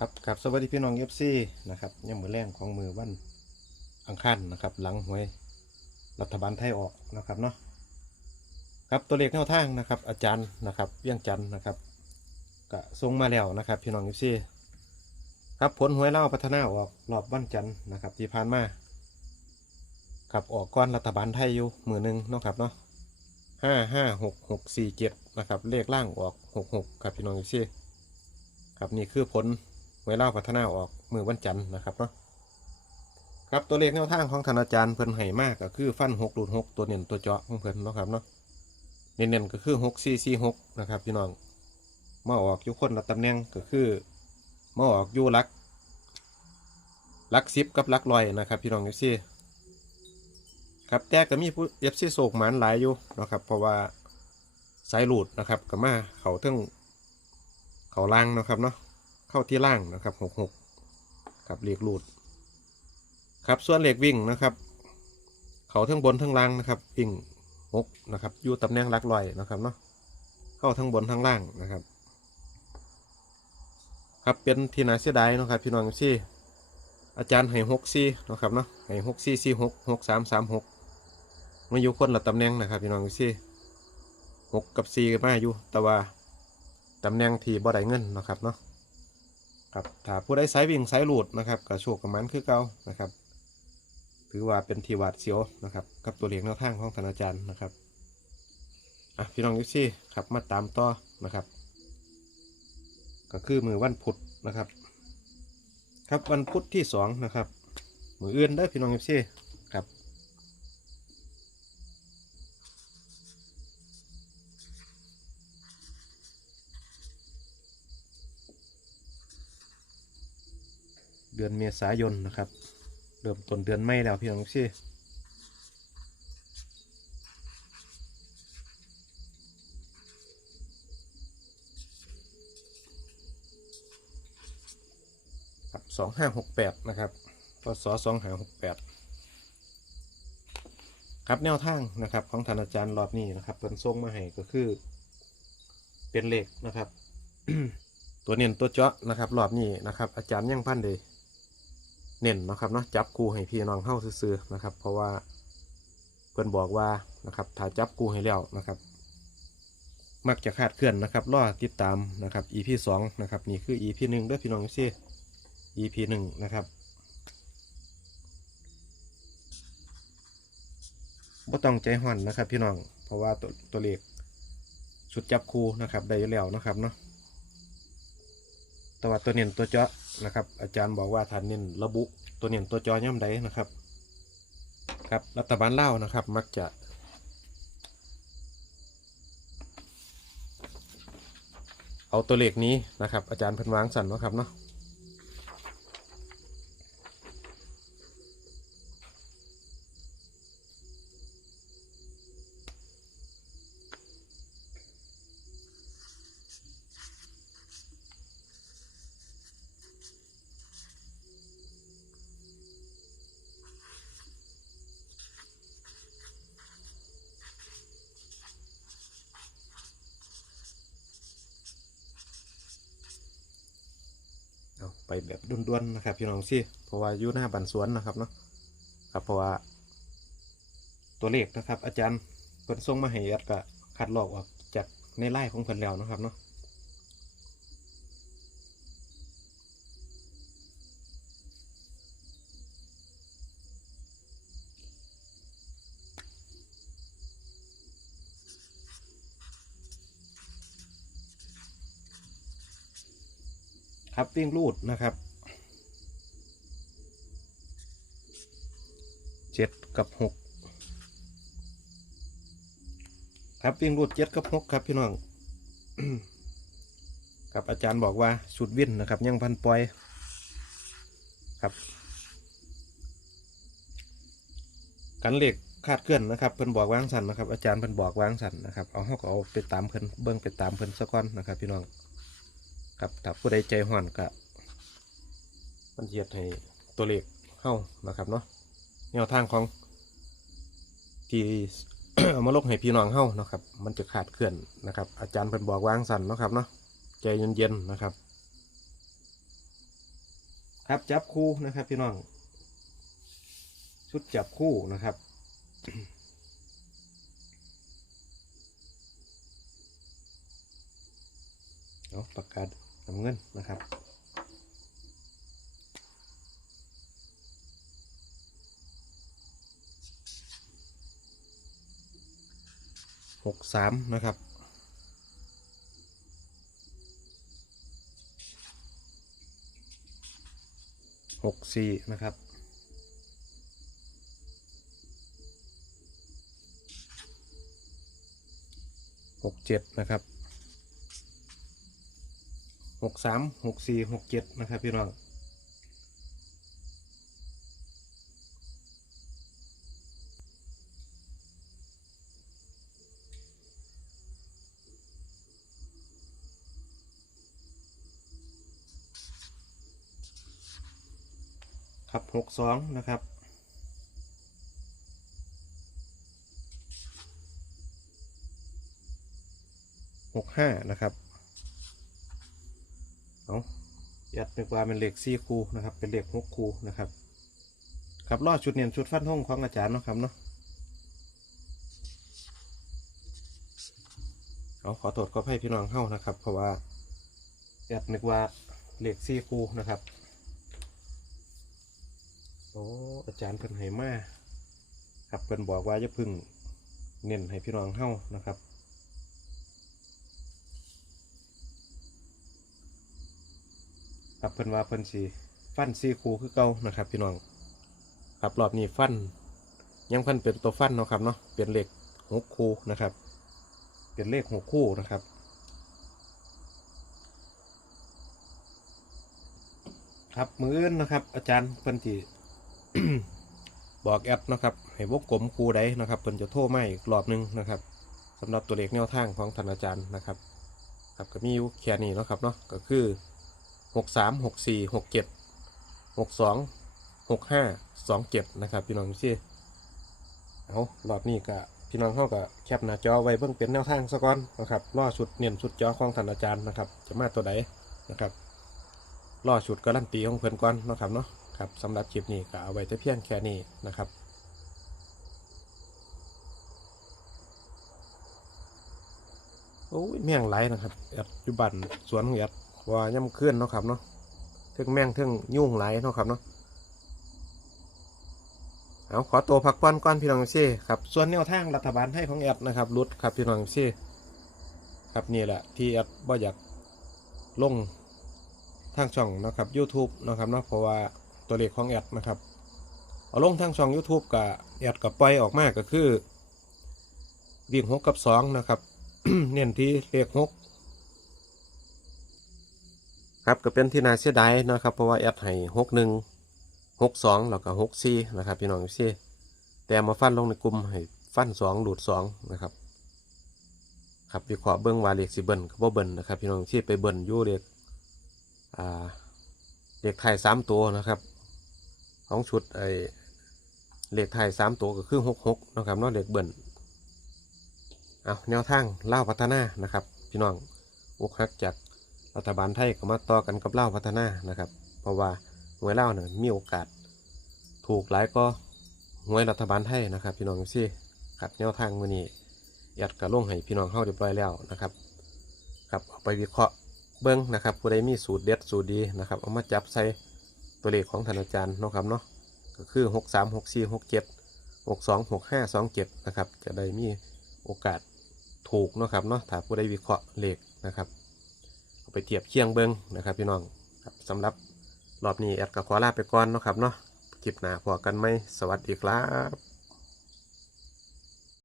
ครับครับสวัสดีพี่น้องเอฟซีนะครับยังมือแรงของมือวันอังคารนะครับ หลังหวยรัฐบาลไทยออกนะครับเนาะครับตัวเลขแนวทางนะครับ อาจารย์นะครับเวียงจันทร์นะครับก็ส่งมาแล้วนะครับพี่น้องเอฟซีครับผลหวยเล่าพัฒนาออกรอบวันจันทร์นะครับที่ผ่านมาครับออกก้อนรัฐบาลไทยอยู่มือหนึ่งเนาะครับเนาะห้าห้าหกหกสี่เจ็ดนะครับเลขล่างออกหกหกครับพี่น้องเอฟซีครับนี่คือผล เวลาพัฒนาออกมือวันจันทร์นะครับเนาะครับตัวเลขแนวทางของธนาจารย์เพิ่นให้มากก็คือฟันหกดูดหกตัวเน้นตัวเจาะของเพิ่นเนาะครับเนาะเน้นๆก็คือหกสี่สี่หกนะครับพี่น้องมาออกอยู่คนละตำแหน่งก็คือมาออกอยู่ลักลักสิบกับลักลอยนะครับ พี่น้องเอฟซีครับแต่ก็มีผู้เอฟซีโศกหมานหลายอยู่นะครับ เพราะว่าสายหลุดนะครับก็มาเขาทั้งเขาล่างนะครับเนาะ เข้าที่ล่างนะครับหกหกครับเหล็กรูด ครับส่วนเหล็กวิ่งนะครับ เขาทั้งบนทั้งล่างนะครับ วิ่งหกนะครับอยู่ตำแหน่งลักลอยนะครับเนาะเข้าทั้งบนทั้งล่างนะครับ ครับเป็นทีนาเสียดายนะครับพี่น้องซี่อาจารย์ให้หกซี่นะครับเนาะให้หกซี่ซี่หกหกสามสามหกมาอยู่คนละตำแหน่งนะครับพี่น้องซี่หกกับสี่มาอยู่แต่ว่าตำแหน่งที่บ่ได้เงินนะครับเนาะ ครับถ้าผู้ใดสายวิ่งสายหลุดนะครับก็โชคกับมันคือเก่านะครับ ถือว่าเป็นทีวัดเสียวนะครับกับตัวเลขแนวทางของธนาจารย์นะครับอะพี่น้องยุซี่ครับมาตามต่อนะครับ ก็คือมือวันพุธนะครับ ครับวันพุธที่สองนะครับมืออื่นได้พี่น้องยุซี่ เดือนเมษายนนะครับเริ่มต้นเดือนไม่แล้วพี่น้องซี่ครับสองห้าหกแปดนะครับพศสองห้าหกแปดครับแนวทางนะครับของธนาจารย์รอบนี้นะครับเป็นส่งมาให้ก็คือ เป็นเหลขนะครับ ตัวเน้นตัวเจาะนะครับรอบนี้นะครับ อาจารย์ยังพันเดย เน้นนะครับเนาะจับกูให้พี่น้องเข้าซื้อๆนะครับ เพราะว่าเพื่อนบอกว่านะครับถ้าจับกูให้แล้วนะครับ มักจะคาดเคลื่อนนะครับรอติดตามนะครับ EP สองนะครับนี่คือ EP หนึ่งด้วยพี่น้องซิ EP หนึ่งนะครับบ่ต้องใจห่อนนะครับ พี่น้องเพราะว่าตัวตัวเลขชุดจับคูนะครับได้อยู่แล้วนะครับเนาะ แต่ว่าตัวเน้นตัวเจาะนะครับ อาจารย์บอกว่าท่านเน้นระบุตัวเน้นตัวเจาะย่ำใดนะครับ ครับรัฐบาลเล่านะครับ มักจะเอาตัวเลขนี้นะครับ อาจารย์เพิ่นวางสันนะครับเนาะ ไปแบบด้วนๆนะครับพี่น้องสิเพราะว่าอยู่หน้าบันสวนนะครับเนาะครับเพราะว่า ตัวเลขนะครับ อาจารย์เพิ่นส่งมาให้แอดก็คัดลอกออกจากในไล่ของเพิ่นแล้วนะครับเนาะ ครับวิ่งรูดนะครับเจ็ดกับหกครับวิ่งรูดเจ็ดกับหกครับพี่น้องครับอาจารย์บอกว่าชุดวิ่นนะครับยังพันปล่อยครับกันเหล็กคาดเคลื่อนนะครับเพิ่นบอกวางสันนะครับอาจารย์เพิ่นบอกวางสันนะครับเอาเขาก็เอาไปตามเพิ่นเบิ้งไปตามเพิ่นสะก้อนนะครับพี่น้อง ครับถ้าผู้ใดใจห่อนก็มันเยียดให้ตัวเลขเข้านะครับเนาะแนวทางของที่เอามาลงให้พี่น้องเข้านะครับ มันจะขาดเคลื่อนนะครับ อาจารย์เป็นบอกวางสันนะครับเนาะใจเย็นๆนะครับ ครับจับคู่นะครับพี่น้อง ชุดจับคู่นะครับเอาปากกาศ น้ำเงินนะครับหกสามนะครับหกสี่นะครับหกเจ็ดนะครับ หกสามหกสี่หกเจ็ดนะครับพี่น้องครับหกสองนะครับหกห้านะครับ เอายัดนึกว่าเป็นเหลขสี่คูนะครับ เป็นเหลขหกคูนะครับครับรอดชุดเนียนชุดฟันท่งของอาจารย์เนาะครับเนาะเอาขอโทษขอให้พี่น้องเข้านะครับ เพราะว่ายัดนึกว่าเหลขสี่คูนะครับโอ้อาจารย์เพิ่นให้มาครับเพิ่นบอกว่าจะพึ่งเน้นให้พี่น้องเฮานะครับ ครับเพิ่นว่าเพิ่นสิฟันซีคูคือเก่านะครับพี่น้องครับรอบนี้ฟัน ยังเพิ่นเป็นตัวฟันเนาะครับเนาะเป็นเลขหกคูนะครับ เป็นเลขหกคู่นะครับครับมืออื่นนะครับ อาจารย์เพิ่นที่บอกแอดนะครับให้วกกลมครูใดนะครับเพิ่นจะโทรมาอีกรอบนึงนะครับสำหรับตัวเลขแนวทางของท่านอาจารย์นะครับ ครับก็มีอยู่แค่นี้นะครับเนาะก็คือ หกสามหกสี่หกเจ็ดหกสองหกห้าสองเจ็ดนะครับพี่น้องซี่เอารอบนี้ก็พี่น้องเขาก็แคปหน้าจอไว้เพิ่งเป็นแนวทางซะก่อนนะครับล่อชุดเนียนชุดจอของท่านอาจารย์นะครับจะมาตัวใดนนะครับล่อชุดการันตีของเพิ่อนก่อนนะครับเนาะครับสำหรับคลิปนี้ก็เอาไว้แต่เพียงแค่นี้นะครับโอ้ยแม่งไหลนะครับแอดอยู่บ้านสวนของแอด ว่าย่ำเคลื่อนเนาะครับเนาะเทิงแม่งเทิงยุ่งไหลเนาะครับเนาะเอาขอตัวพักก่อนก่อนพี่น้องซี่ครับส่วนแนวทางรัฐบาลให้ของแอดนะครับรุดครับพี่น้องซี่ครับนี่แหละที่แอดบ่อยากลงทางช่องนะครับ YouTube นะครับเนาะเพราะว่าตัวเลขของแอดนะครับเอาลงทางช่อง YouTube กับแอดกับปล่อยออกมาก็คือวิ่งหกกับสองนะครับ เน้นที่เลขหก ครับก็เป็นที่น่าเสียดายนะครับ เพราะว่าแอดให้หกหนึ่งหกสองแล้วก็หกสี่นะครับพี่น้องซี่แต่มาฟันลงในกลุ่มให้ฟันสองหลุดสองนะครับครับวิเคราะห์เบิ้งว่าเลขสิเบิ้ลกับบ่เบิ้ลนะครับพี่น้องที่ไปเบิ้ลอยู่เลขอ่าเลขไทยสามตัวนะครับของชุดไอเลขไทยสามตัวก็คือหกหกนะครับนอกเลขเบิ่นเอาแนวทางเล่าพัฒนานะครับ พี่น้องอกหักจาก รัฐบาลไทยก็มาต่อกันกับเล่าพัฒนานะครับ เพราะว่าหวยเล่าเนี่ยมีโอกาส ถูกหลายก็หวยรัฐบาลไทยนะครับ พี่น้องซี่ครับแนวทางวันนี้ยัดกระล่งให้พี่น้องเข้าเรียบร้อยแล้วนะครับครับเอาไปวิเคราะห์เบิ้งนะครับผู้ใดมีสูตรเด็ดสูตรดีนะครับเอามาจับใส่ตัวเลขของธนาจารย์นะครับเนาะก็คือหกสามหกสี่หกเจ็ดหกสองหกห้าสองเจ็ดนะครับจะได้มีโอกาสถูกนะครับเนาะถ้าผู้ใดวิเคราะห์เลขนะครับ เอาไปเทียบเคียงเบิ้งนะครับพี่น้องครับสำหรับรอบนี้แอดกับขอลาไปก่อนเนาะครับเนาะคลิปหน้าพอกันไหมสวัสดีครับ